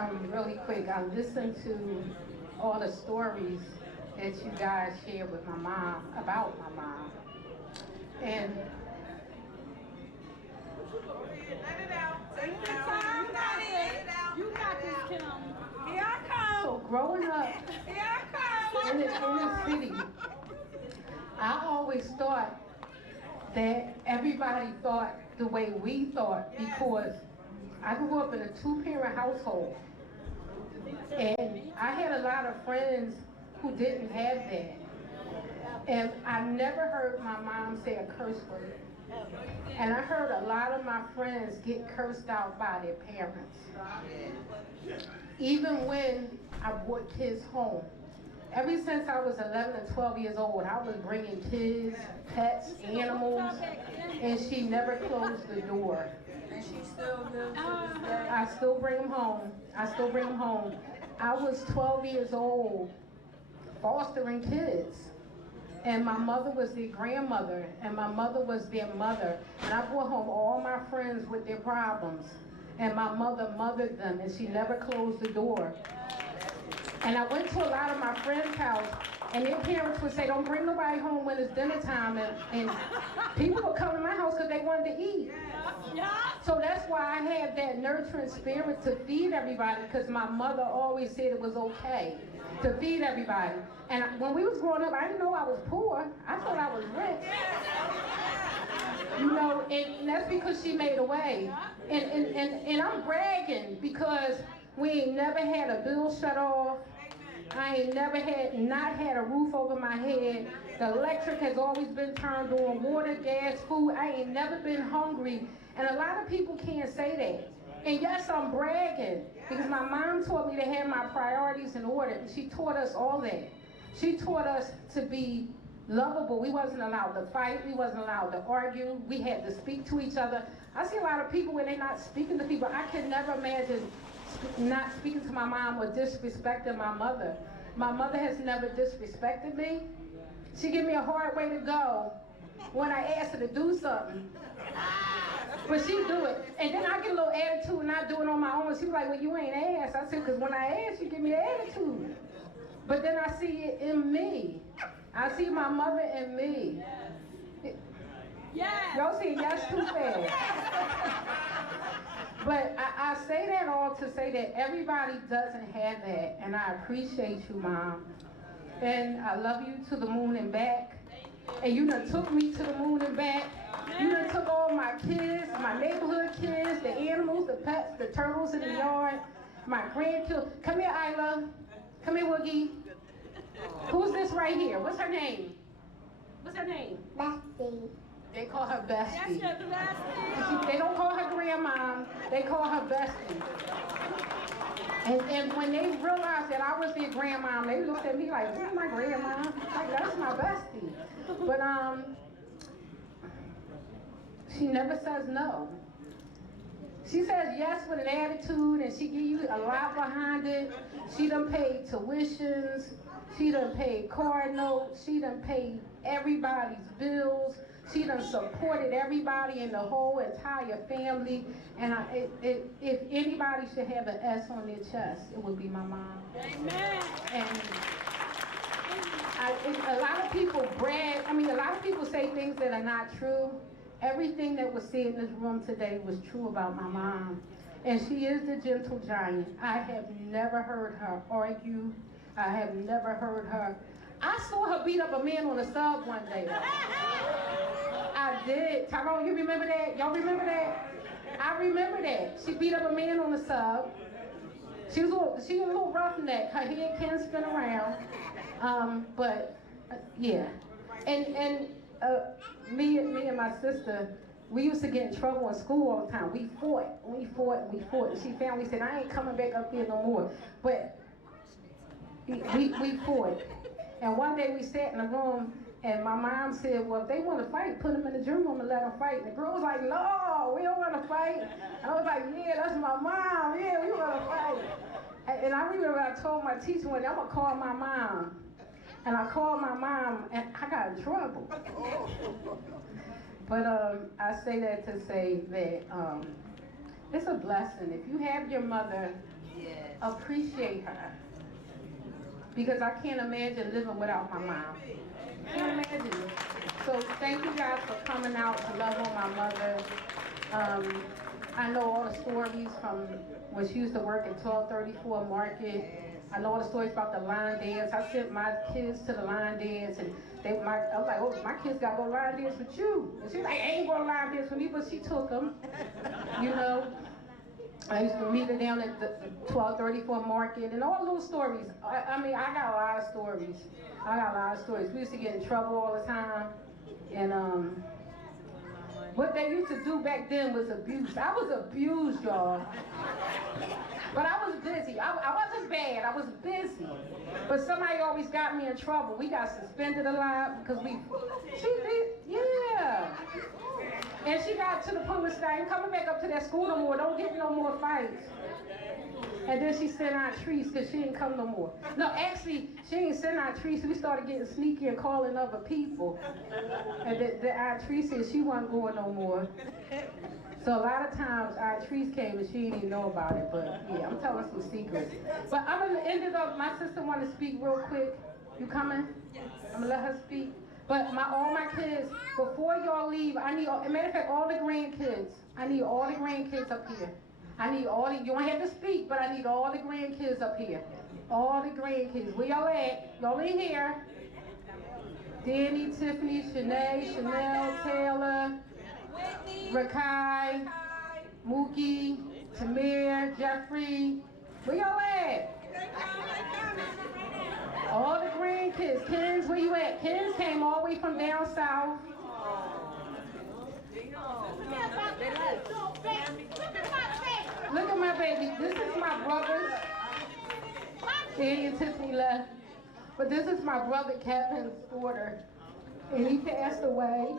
really quick, I listened to all the stories that you guys shared with my mom, about my mom. And let it out. Take it out. You got it. You got this, Kim. Here I come. so growing up Here I come. in the city, I always thought that everybody thought the way we thought, because I grew up in a two-parent household. And I had a lot of friends who didn't have that. And I never heard my mom say a curse word. And I heard a lot of my friends get cursed out by their parents. Even when I brought kids home. Ever since I was 11 and 12 years old, I was bringing kids, pets, animals, and she never closed the door. And she still lives to this day. I still bring them home. I was 12 years old, fostering kids. And my mother was their grandmother, and my mother was their mother. And I brought home all my friends with their problems. And my mother mothered them, and she never closed the door. And I went to a lot of my friends' house, and their parents would say, don't bring nobody home when it's dinner time. And people would come to my house because they wanted to eat. So that's why I had that nurturing spirit to feed everybody, because my mother always said it was okay to feed everybody. And when we was growing up, I didn't know I was poor. I thought I was rich. You know, and that's because she made a way. And I'm bragging because we ain't never had a bill shut off. I ain't never not had a roof over my head. The electric has always been turned on, water, gas, food. I ain't never been hungry. And a lot of people can't say that. And yes, I'm bragging because my mom taught me to have my priorities in order. And she taught us all that. She taught us to be lovable. We wasn't allowed to fight. We wasn't allowed to argue. We had to speak to each other. I see a lot of people when they're not speaking to people. I can never imagine not speaking to my mom or disrespecting my mother. My mother has never disrespected me. She give me a hard way to go when I ask her to do something. But she do it. And then I get a little attitude and I do it on my own. She be like, well, you ain't asked. I said, because when I ask, you give me an attitude. But then I see it in me. I see my mother in me. Yes. Y'all see yes too fast. But I say that all to say that everybody doesn't have that. And I appreciate you, Mom. And I love you to the moon and back. And you done took me to the moon and back. You done took all my kids, my neighborhood kids, the animals, the pets, the turtles in the yard, my grandchildren. Come here, Isla. Come here, Woogie. Who's this right here? What's her name? What's her name? Bestie. They call her Bestie. That's your bestie. They don't call her grandma. They call her Bestie. And when they realized that I was their grandma, they looked at me like, "That's my grandma. Like, that's my bestie." But she never says no. She says yes with an attitude, and she give you a lot behind it. She done paid tuitions. She done paid car notes. She done paid everybody's bills. She done supported everybody in the whole entire family. And if anybody should have an S on their chest, it would be my mom. Amen. And a lot of people brag. I mean, a lot of people say things that are not true. Everything that was said in this room today was true about my mom. And she is the gentle giant. I have never heard her argue. I have never heard her. I saw her beat up a man on the sub one day. I did. Tyrone, you remember that? Y'all remember that? I remember that. She beat up a man on the sub. She was a little roughneck. Her head can spin around. Yeah. And me and my sister, we used to get in trouble in school all the time. We fought. She finally said, I ain't coming back up there no more. But we fought. And one day we sat in a room and my mom said, well, if they want to fight, put them in the gym room and let them fight. And the girl was like, no, we don't want to fight. I was like, yeah, that's my mom. Yeah, we want to fight. And I remember I told my teacher one day, I'm going to call my mom. And I called my mom and I got in trouble. But I say that to say that it's a blessing. If you have your mother appreciate her. Because I can't imagine living without my mom. Can't imagine it. So thank you guys for coming out to love on my mother. I know all the stories from when she used to work at 1234 Market. I know all the stories about the line dance. I sent my kids to the line dance, and I was like, oh, my kids got to go line dance with you. And she's like, I ain't going to line dance with me, but she took them, you know. I used to meet her down at the 1234 Market, and all those stories. I mean, I got a lot of stories. We used to get in trouble all the time, and what they used to do back then was abuse. I was abused, y'all. But I was busy. I wasn't bad. I was busy. But somebody always got me in trouble. We got suspended a lot because she did, yeah. And she got to the point where she said, I ain't coming back up to that school no more. Don't get no more fights. And then she sent out trees because she didn't come no more. No, actually, she didn't send out trees. We started getting sneaky and calling other people. And the Aunt said she wasn't going no more. So a lot of times Aunt came and she didn't even know about it. But yeah, I'm telling some secrets. But I'm going to end it up. My sister want to speak real quick. You coming? Yes. I'm going to let her speak. But all my kids, before y'all leave, I need, as a matter of fact, all the grandkids. I need all the grandkids up here. I need all the, you don't have to speak, but I need all the grandkids up here. All the grandkids. Where y'all at? Y'all in here. Danny, Tiffany, Shanae, Chanel, Taylor, Rakai, Mookie, Tamir, Jeffrey. Where y'all at? All the grandkids. Kens, where you at? Kens came all the way from down south. Look at my baby. This is my brother's. Danny and Tiffany left. But this is my brother Kevin's daughter. And he passed away.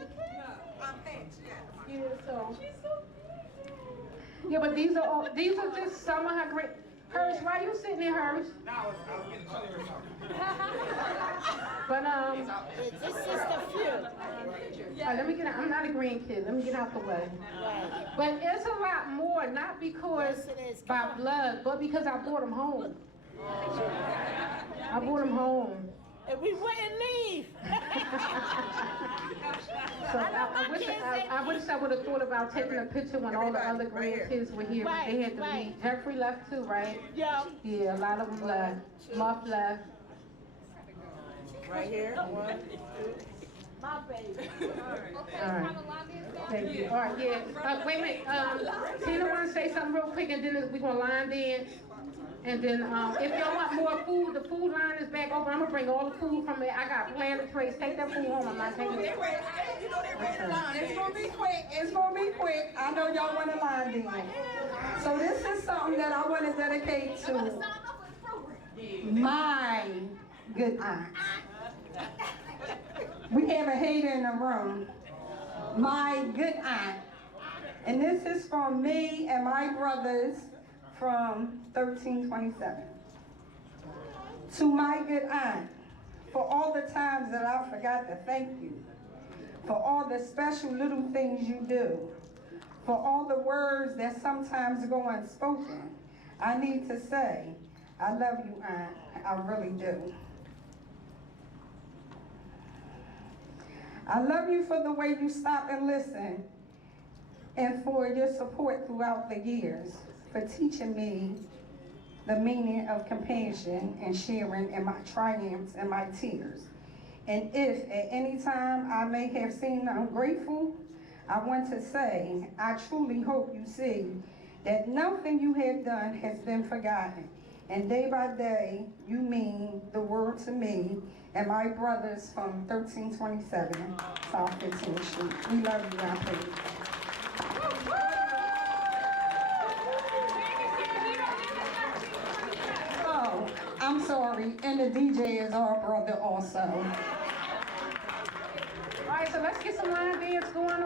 Yeah, so. Yeah, but these are just some of her great. Hirsch, why you sitting there, Hirsch? No, I was getting chilly or something. But this is the few. let me get out. I'm not a grandkid. Let me get out the way. Right. But it's a lot more, not because by blood, but because I brought them home. I brought them home. And we wouldn't leave. So I wish I would have thought about taking a picture when all the other grandkids were here. But they had to leave. Jeffrey left too, right? Yeah. Yeah, a lot of them left. Muff left. Right here. 1, 2. My baby. All right. Thank you. All right, yeah. Wait a minute. Tina wants to say something real quick, and then we're going to line dance. And then if y'all want more food, the food line is back open. I'm going to bring all the food from there. I got planter trays. Take that food home. I'm not taking it. It's gonna be quick. It's gonna be quick. I know y'all want to line dance. So this is something that I want to dedicate to my good aunt. We have a hater in the room. My good aunt. And this is from me and my brothers from 1327. To my good aunt, for all the times that I forgot to thank you, for all the special little things you do, for all the words that sometimes go unspoken, I need to say, I love you, Aunt. I really do. I love you for the way you stop and listen, and for your support throughout the years, for teaching me the meaning of compassion and sharing in my triumphs and my tears. And if at any time I may have seemed ungrateful, I want to say, I truly hope you see that nothing you have done has been forgotten. And day by day, you mean the world to me and my brothers from 1327 South 15th Street. We love you, Aunt Peggy. Oh, I'm sorry, and the DJ is our brother also. All right, so let's get some line dance going on.